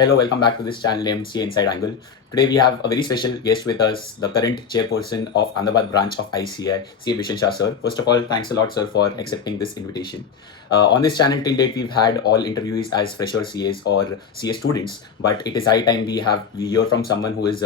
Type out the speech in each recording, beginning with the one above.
Hello, welcome back to this channel MCA Inside Angle. Today we have a very special guest with us, the current chairperson of Ahmedabad Branch of ICAI, CA Bishan Shah sir. First of all, thanks a lot sir for accepting this invitation. On this channel till date we've had all interviewees as fresher CAs or CA students, but it is high time we hear from someone who's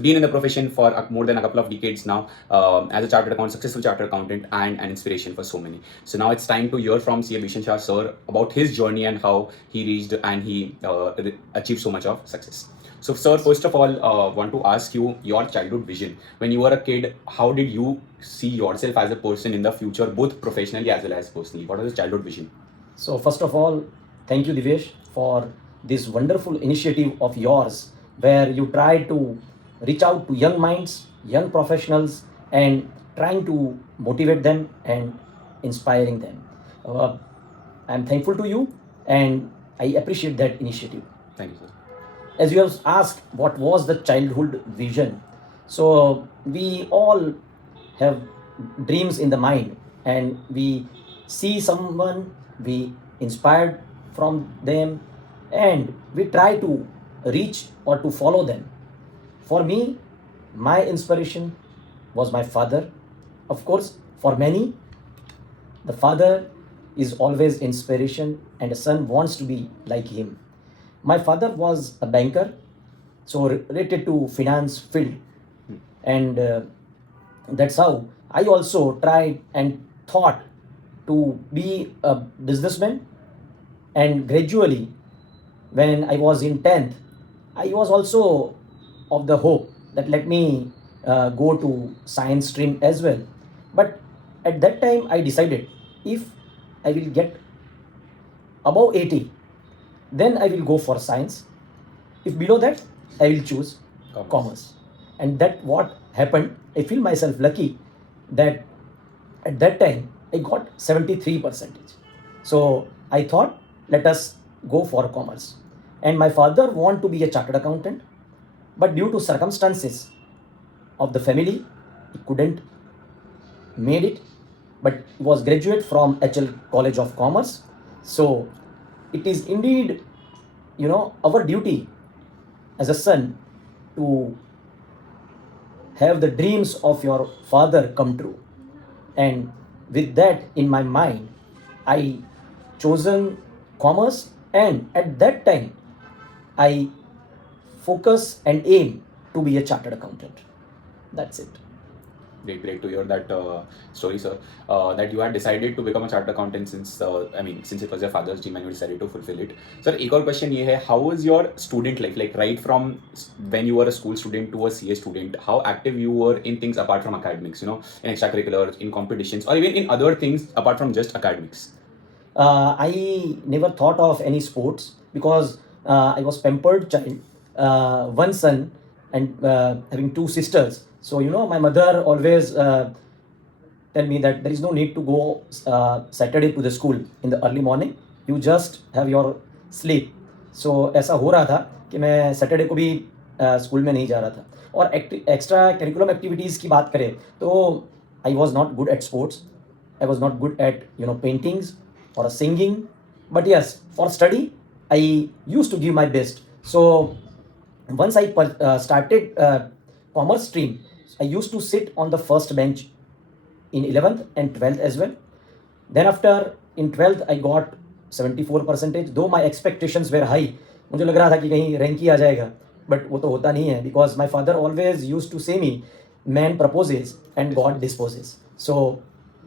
been in the profession for more than a couple of decades now, as a chartered accountant, successful chartered accountant, and an inspiration for so many. So now it's time to hear from CA Bishan Shah sir about his journey and how he reached and he achieved so much of success. So, sir, first of all, want to ask you your childhood vision. When you were a kid, how did you see yourself as a person in the future, both professionally as well as personally? What was your childhood vision? So first of all, thank you Divesh for this wonderful initiative of yours where you try to reach out to young minds, young professionals and trying to motivate them and inspiring them. I'm thankful to you and I appreciate that initiative. Thank you, sir. As you have asked, what was the childhood vision? So we all have dreams in the mind and we see someone, we inspired from them and we try to reach or to follow them. For me, my inspiration was my father. Of course, for many, the father is always inspiration and a son wants to be like him. My father was a banker, so related to finance field, and that's how I also tried and thought to be a businessman. And gradually, when I was in 10th, I was also of the hope that let me go to science stream as well. But at that time, I decided if I will get above 80, then I will go for science. If below that, I will choose commerce. And that what happened. I feel myself lucky that at that time I got 73%. So I thought let us go for commerce. And my father wanted to be a chartered accountant, but due to circumstances of the family, he couldn't made it, but was graduate from HL College of Commerce. So it is indeed, our duty as a son to have the dreams of your father come true. And with that in my mind, I chosen commerce, and at that time I focus and aim to be a chartered accountant. That's it. Great to hear that story, sir. That you had decided to become a chartered accountant since since it was your father's dream and you decided to fulfill it. Sir, एक और question ये है, how was your student life? Like right from when you were a school student to a CA student, how active you were in things apart from academics? In extracurriculars, in competitions, or even in other things apart from just academics. I never thought of any sports because I was pampered child, one son and having two sisters. So my mother always tell me that there is no need to go Saturday to the school in the early morning. You just have your sleep. So ऐसा हो रहा था कि मैं Saturday को भी school में नहीं जा रहा था. और एक्स्ट्रा करिकुलम एक्टिविटीज़ की बात करें तो I was not good at sports. I was not good at paintings or singing, but yes, for study I used to give my best. So once I started commerce stream, I used to sit on the first bench in 11th and 12th as well. Then after in 12th I got 74%, though my expectations were high. मुझे लग रहा था कि कहीं rank ही आ जाएगा, but वो तो होता नहीं है, because my father always used to say me, man proposes and God disposes. So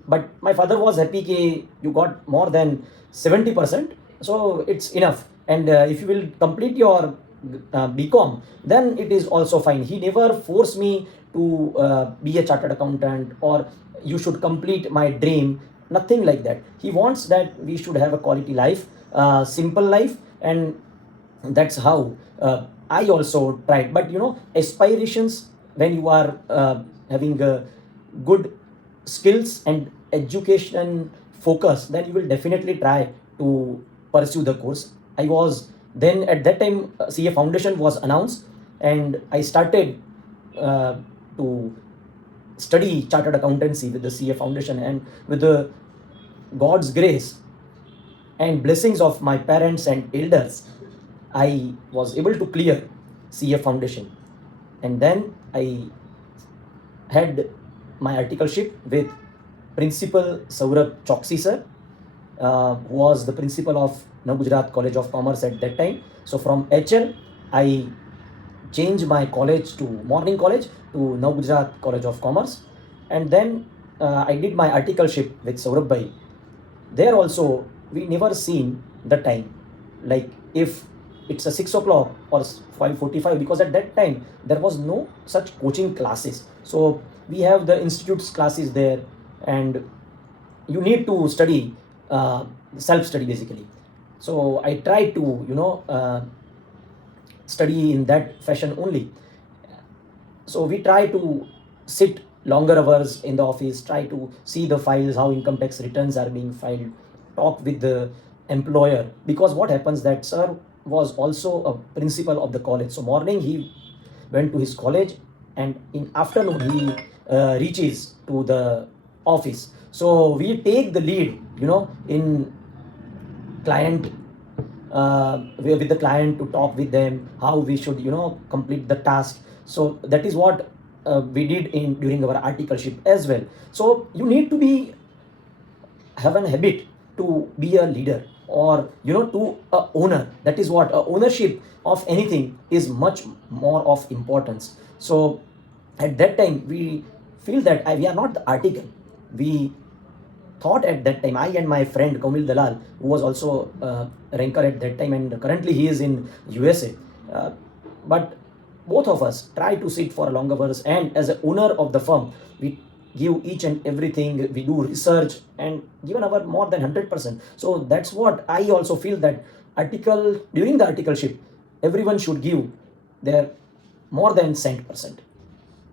but my father was happy कि you got more than 70%, so it's enough. And if you will complete your BCom, then it is also fine. He never forced me to be a chartered accountant or you should complete my dream. Nothing like that. He wants that we should have a quality life, simple life, and that's how I also tried. But aspirations, when you are having a good skills and education focus, then you will definitely try to pursue the course. I was then at that time CA foundation was announced and I started to study chartered accountancy with the CA foundation, and with the God's grace and blessings of my parents and elders, I was able to clear CA foundation, and then I had my articleship with Principal Saurabh Choksi sir, who was the principal of Nav Gujarat College of Commerce at that time. So from HL, I changed my college to morning college to Nav Gujarat College of Commerce, and then I did my articleship with Saurabh Bhai. There also we never seen the time, like if it's a 6 o'clock or 5:45, because at that time there was no such coaching classes. So we have the institutes classes there, and you need to study, self study basically. So I try to study in that fashion only. So we try to sit longer hours in the office, try to see the files, how income tax returns are being filed, talk with the employer, because what happens that sir was also a principal of the college. So morning he went to his college, and in afternoon he reaches to the office. So we take the lead, in client, with the client, to talk with them how we should complete the task. So that is what we did in during our articleship as well. So you need to be have an habit to be a leader, or to a owner. That is what ownership of anything is much more of importance. So at that time we feel that we are not the article. We thought at that time, I and my friend Kamil Dalal, who was also ranker at that time, and currently he is in USA. Uh, but both of us try to sit for longer hours, and as a owner of the firm, we give each and everything. We do research and given our more than 100%. So that's what I also feel, that article during the articleship, everyone should give their more than 100%.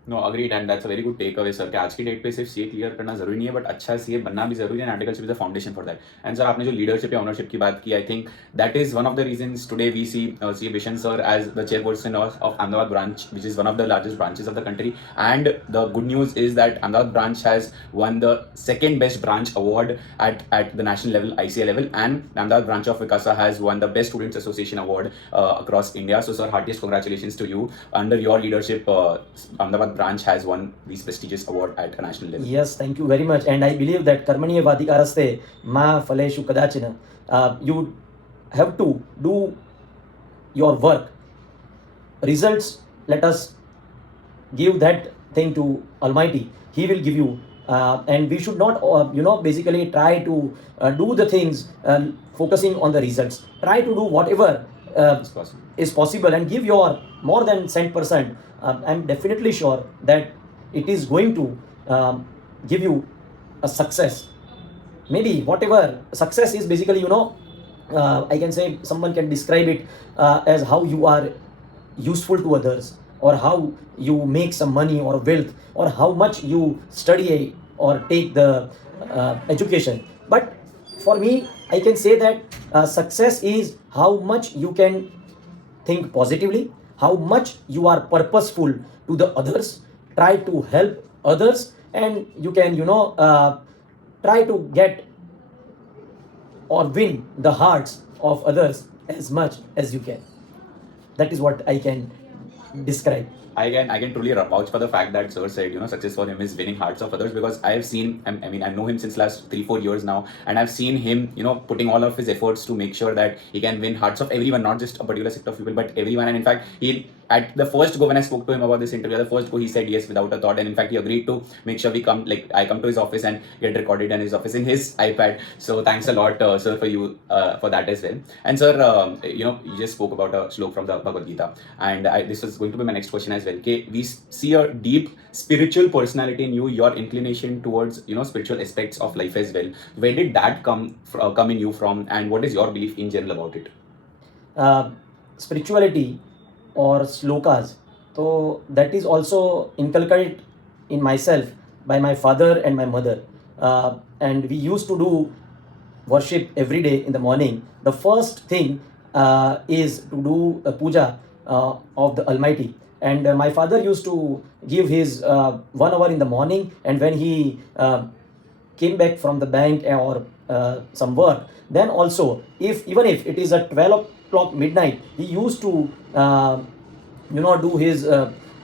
No agreed and that's a very good take away sir कि आज की date पे सिर्फ CA clear करना जरूरी नहीं है but अच्छा सीए बनना भी जरूरी है and articleship is the foundation for that and sir आपने जो लीडरशिप या ओनरशिप की बात की I think that is one of the reasons today we see Bishan sir as the chairperson of Ahmedabad branch which is one of the largest branches of the country and the good news is that Ahmedabad branch has won the second best branch award at the national level, ICAI level, and Ahmedabad Branch of ICAI has won the Best Students Association Award across India. So, sir, heartiest congratulations to you. Under your leadership, Ahmedabad Branch has won this prestigious award at a national level. Yes, thank you very much. And I believe that karmaniya vadikaraste ma phaleshu kadachina. You have to do your work. Results, let us give that thing to Almighty. He will give you. And we should not, basically try to do the things focusing on the results. Try to do whatever It's possible. is possible and give your more than 100%. I'm definitely sure that it is going to give you a success. Maybe whatever success is, basically, I can say someone can describe it as how you are useful to others, or how you make some money or wealth, or how much you study or take the education. But for me, I can say that success is how much you can think positively, how much you are purposeful to the others, try to help others, and you can, try to get or win the hearts of others as much as you can. That is what I can describe. I can truly vouch for the fact that sir said, success for him is winning hearts of others, because I have seen, I mean, I know him since last 3-4 years now, and I've seen him, putting all of his efforts to make sure that he can win hearts of everyone, not just a particular sector of people, but everyone. And in fact, at the first go, when I spoke to him about this interview, the first go, he said yes without a thought. And in fact, he agreed to make sure we come, like, I come to his office and get recorded in his office in his iPad. So thanks a lot, sir, for that as well. And sir, you just spoke about a slok from the Bhagavad Gita, and this was going to be my next question as well. Okay, we see a deep spiritual personality in you, your inclination towards spiritual aspects of life as well. Where did that come in you from, and what is your belief in general about it? Spirituality or slokas, so that is also inculcated in myself by my father and my mother. And we used to do worship every day in the morning. The first thing is to do a puja of the Almighty. And my father used to give his 1 hour in the morning, and when he came back from the bank or some work, then also even if it is at 12 o'clock midnight, he used to do his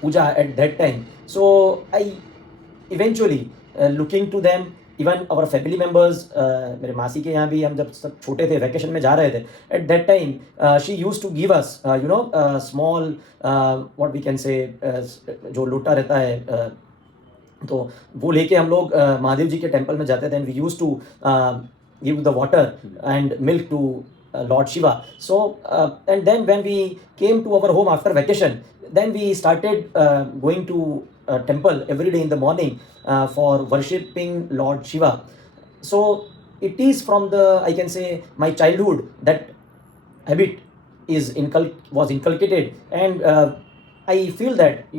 puja at that time. So I eventually looking to them, even our family members, मेरे मासी के यहाँ भी हम जब सब छोटे थे वैकेशन में जा रहे थे, at that time she use to give us small what we can say, जो लोटा रहता है, तो वो लेके हम लोग महादेव जी के टेम्पल में जाते थे, and we use to give the water and milk to Lord Shiva. So and then when we came to our home after vacation, then we started going to temple every day in the morning for worshipping Lord Shiva. So it is from the, I can say, my childhood, that habit was inculcated, and I feel that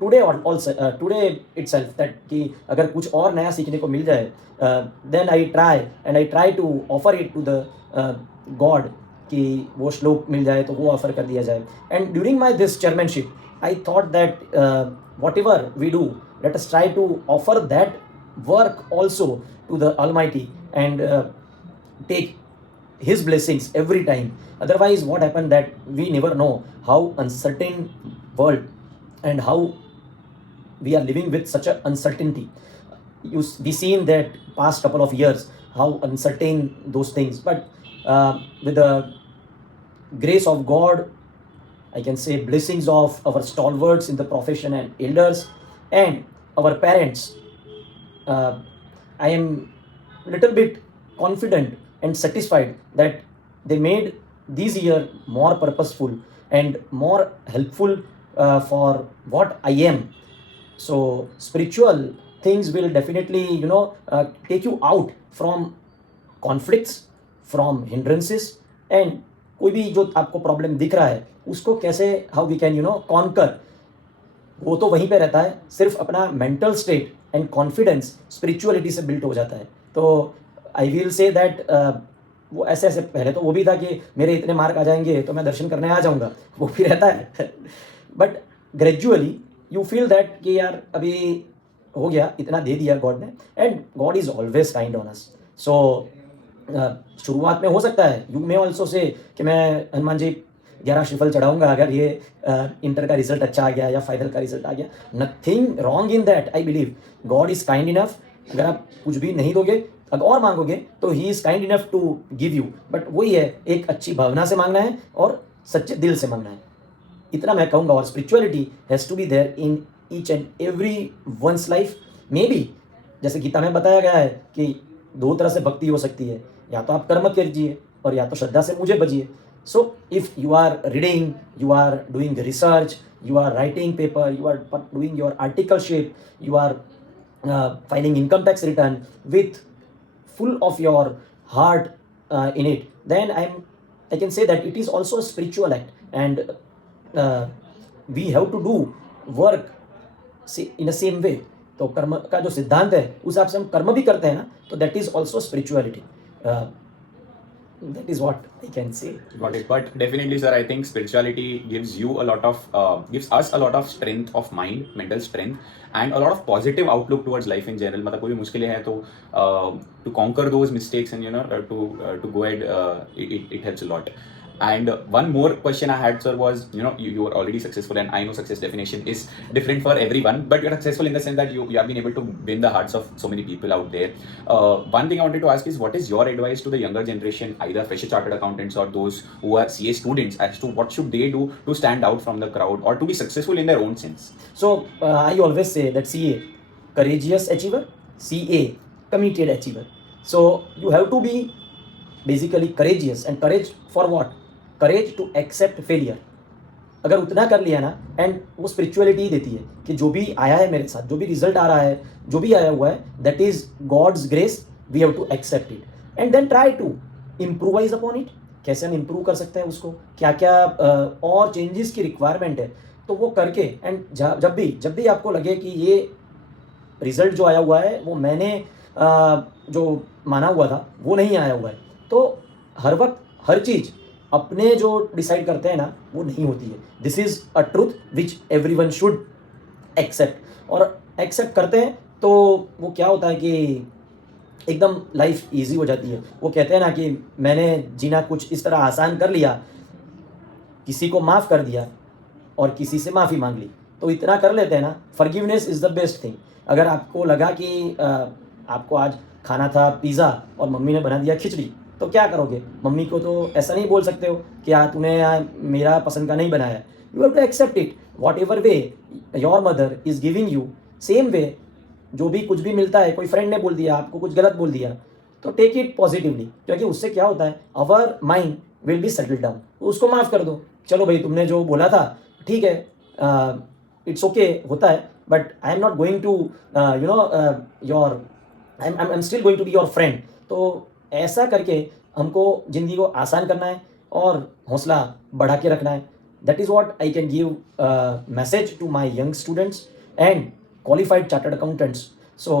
today also, today itself, that कि अगर कुछ और नया सीखने को मिल जाए, then I try to offer it to the God, कि वो श्लोक मिल जाए तो वो ऑफर कर दिया जाए. And during my this chairmanship, I thought that whatever we do, let us try to offer that work also to the Almighty, and take His blessings every time. Otherwise, what happened, that we never know how uncertain world, and how we are living with such a uncertainty. We seen that past couple of years how uncertain those things, but with the grace of God, I can say, blessings of our stalwarts in the profession and elders and our parents, I am little bit confident and satisfied that they made this year more purposeful and more helpful for what I am. So spiritual things will definitely take you out from conflicts, from hindrances, and कोई भी जो आपको problem दिख रहा है उसको कैसे, how we can conquer, वो तो वहीं पे रहता है. सिर्फ अपना mental state and confidence spirituality से बिल्ट हो जाता है. तो आई विल से दैट वो ऐसे पहले तो वो भी था कि मेरे इतने मार्क आ जाएंगे तो मैं दर्शन करने आ जाऊंगा, वो भी रहता है. But gradually you feel that कि यार अभी हो गया, इतना दे दिया गॉड ने, and God is always kind on us. So शुरुआत में हो सकता है यू मे ऑल्सो से कि मैं हनुमान जी 11 श्रीफल चढ़ाऊंगा अगर ये इंटर का रिजल्ट अच्छा आ गया या फाइनल का रिजल्ट आ गया. Nothing wrong in that. I believe God is kind enough. अगर आप कुछ भी नहीं दोगे, अगर और मांगोगे, तो he is kind enough to give you. But वही है, एक अच्छी भावना से मांगना है और सच्चे दिल से मांगना है. इतना मैं कहूँगा. और spirituality has to be there in each and every one's life. Maybe जैसे गीता में बताया गया है कि 2 तरह से भक्ति हो सकती है, या तो आप कर्म कीजिए और या तो श्रद्धा से मुझे बजिए. So if you are reading, you are doing research, you are writing paper, you are doing your articleship, you are filing income tax return with full of your heart in it, then I can say that it is also a spiritual act, and we have to do work in the same way. तो कर्म का जो सिद्धांत है उस हिसाब से हम कर्म भी करते हैं ना, तो that is also spirituality. That is what I can say. Got it. But definitely, sir, I think spirituality gives you a lot of, gives us a lot of strength of mind, mental strength, and a lot of positive outlook towards life in general. मतलब कोई भी मुश्किलें हैं तो to conquer those mistakes and to go ahead, it helps a lot. And one more question I had, sir, was you are already successful, and I know success definition is different for everyone, but you're successful in the sense that you have been able to win the hearts of so many people out there. One thing I wanted to ask is, what is your advice to the younger generation, either fresher chartered accountants or those who are CA students, as to what should they do to stand out from the crowd or to be successful in their own sense? So I always say that CA, courageous achiever, CA, committed achiever. So you have to be basically courageous, and courage for what? Courage to accept failure. अगर उतना कर लिया ना, and वो spirituality देती है कि जो भी आया है मेरे साथ, जो भी रिजल्ट आ रहा है, जो भी आया हुआ है, that is God's grace. We have to accept it and then try to improvise upon it. कैसे हम इम्प्रूव कर सकते हैं उसको, क्या क्या और चेंजेस की रिक्वायरमेंट है, तो वो करके, एंड जब भी आपको लगे कि ये रिजल्ट जो आया हुआ है वो मैंने जो माना हुआ था वो नहीं आया हुआ है, तो हर वक्त हर चीज़ अपने जो डिसाइड करते हैं ना वो नहीं होती है. This is a truth which everyone should accept. और एक्सेप्ट करते हैं तो वो क्या होता है कि एकदम लाइफ ईजी हो जाती है। वो कहते हैं ना कि मैंने जीना कुछ इस तरह आसान कर लिया, किसी को माफ़ कर दिया और किसी से माफ़ी मांग ली, तो इतना कर लेते हैं ना, forgiveness is the best thing. अगर आपको लगा कि आपको आज खाना था पिज़्ज़ा और मम्मी ने बना दिया खिचड़ी, तो क्या करोगे? मम्मी को तो ऐसा नहीं बोल सकते हो कि तूने मेरा पसंद का नहीं बनाया। You have to accept it, whatever way your mother is giving you, same way जो भी कुछ भी मिलता है, कोई फ्रेंड ने बोल दिया, आपको कुछ गलत बोल दिया, तो टेक इट पॉजिटिवली, क्योंकि उससे क्या होता है, our mind will be settle down. उसको माफ़ कर दो, चलो भाई तुमने जो बोला था ठीक है, इट्स ओके, होता है, but I am not going to you know your I am still going to be your friend. तो ऐसा करके हमको ज़िंदगी को आसान करना है और हौसला बढ़ा के रखना है। That is what I can give message to my young students and qualified chartered accountants. So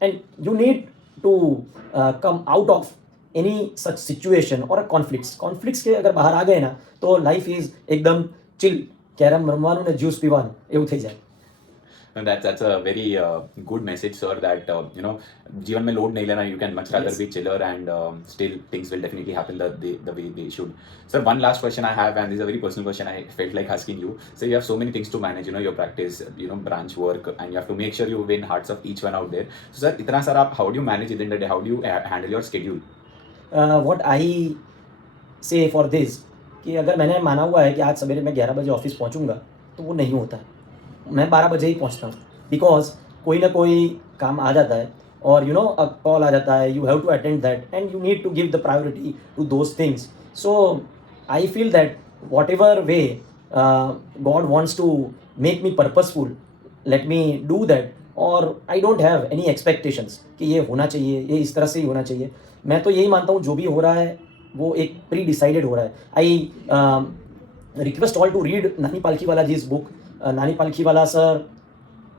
and you need to come out of any such situation or a conflicts के અગર બહાર આ ગયે ના તો લાઈફ ઇઝ એકદમ chill, carrom રમવાનું ને જ્યુસ પીવાનું એવું થઈ જાય. And that's a very good message, sir. That जीवन में लोड नहीं लेना. You can much rather Yes. be chiller, and still things will definitely happen the way they should. Sir, one last question I have, and this is a very personal question. I felt like asking you. So you have so many things to manage. Your practice, branch work, and you have to make sure you win hearts of each one out there. So sir, इतना सारा how do you manage it in the day? How do you handle your schedule? What I say for this कि अगर मैंने माना हुआ है कि आज सवेरे मैं 11 बजे ऑफिस पहुंचूंगा, तो वो नहीं होता है। मैं 12 बजे ही पहुंचता हूँ, बिकॉज कोई ना कोई काम आ जाता है और अ कॉल आ जाता है, you have to attend that and you need to give the priority to those things. So I feel that whatever way God wants to make me purposeful, let me do that, और I don't have any expectations कि ये होना चाहिए, ये इस तरह से ही होना चाहिए। मैं तो यही मानता हूँ जो भी हो रहा है वो एक प्री डिसाइडेड हो रहा है। I request all to read Nani Palkhivala ji's book. Nani Palkhivala sir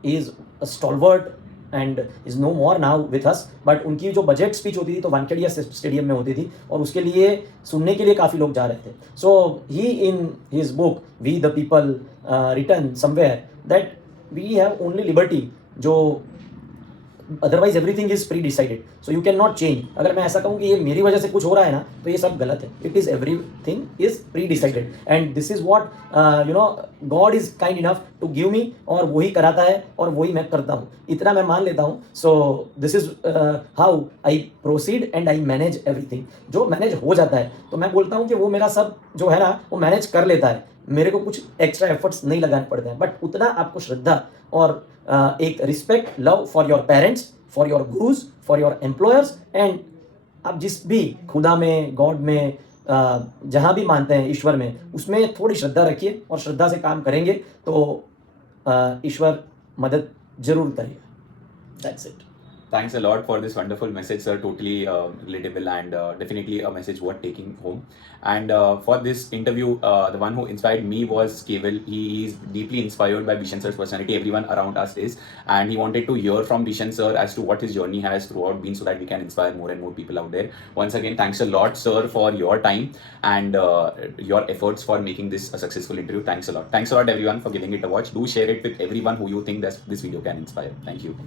is a stalwart and is no more now with us, but उनकी जो बजट स्पीच होती थी तो वानखेड़िया स्टेडियम में होती थी और उसके लिए सुनने के लिए काफ़ी लोग जा रहे थे. So he in his book we the people written somewhere that we have only liberty, जो otherwise everything is pre decided, so you can not change. अगर मैं ऐसा कहूँ कि ये मेरी वजह से कुछ हो रहा है ना, तो ये सब गलत है. It is everything is pre decided and this is what God is kind enough to give me, और वही कराता है और वही मैं करता हूँ, इतना मैं मान लेता हूँ. So this is how I proceed and I manage everything. जो मैनेज हो जाता है तो मैं बोलता हूँ कि वो मेरा सब जो है ना वो मैनेज कर लेता है, मेरे को कुछ एक्स्ट्रा एफर्ट्स नहीं लगाने पड़ते हैं. बट उतना आपको श्रद्धा और एक respect, love for your parents, for your gurus, for your employers, and आप जिस भी खुदा में, गॉड में, जहाँ भी मानते हैं ईश्वर में, उसमें थोड़ी श्रद्धा रखिए और श्रद्धा से काम करेंगे तो ईश्वर मदद जरूर करेगा. That's it. Thanks a lot for this wonderful message, sir. Totally relatable and definitely a message worth taking home. And for this interview, the one who inspired me was Keval. He is deeply inspired by Bishan sir's personality. Everyone around us is, and he wanted to hear from Bishan sir as to what his journey has throughout been, so that we can inspire more and more people out there. Once again, thanks a lot, sir, for your time and your efforts for making this a successful interview. Thanks a lot. Thanks a lot, everyone, for giving it a watch. Do share it with everyone who you think that this video can inspire. Thank you.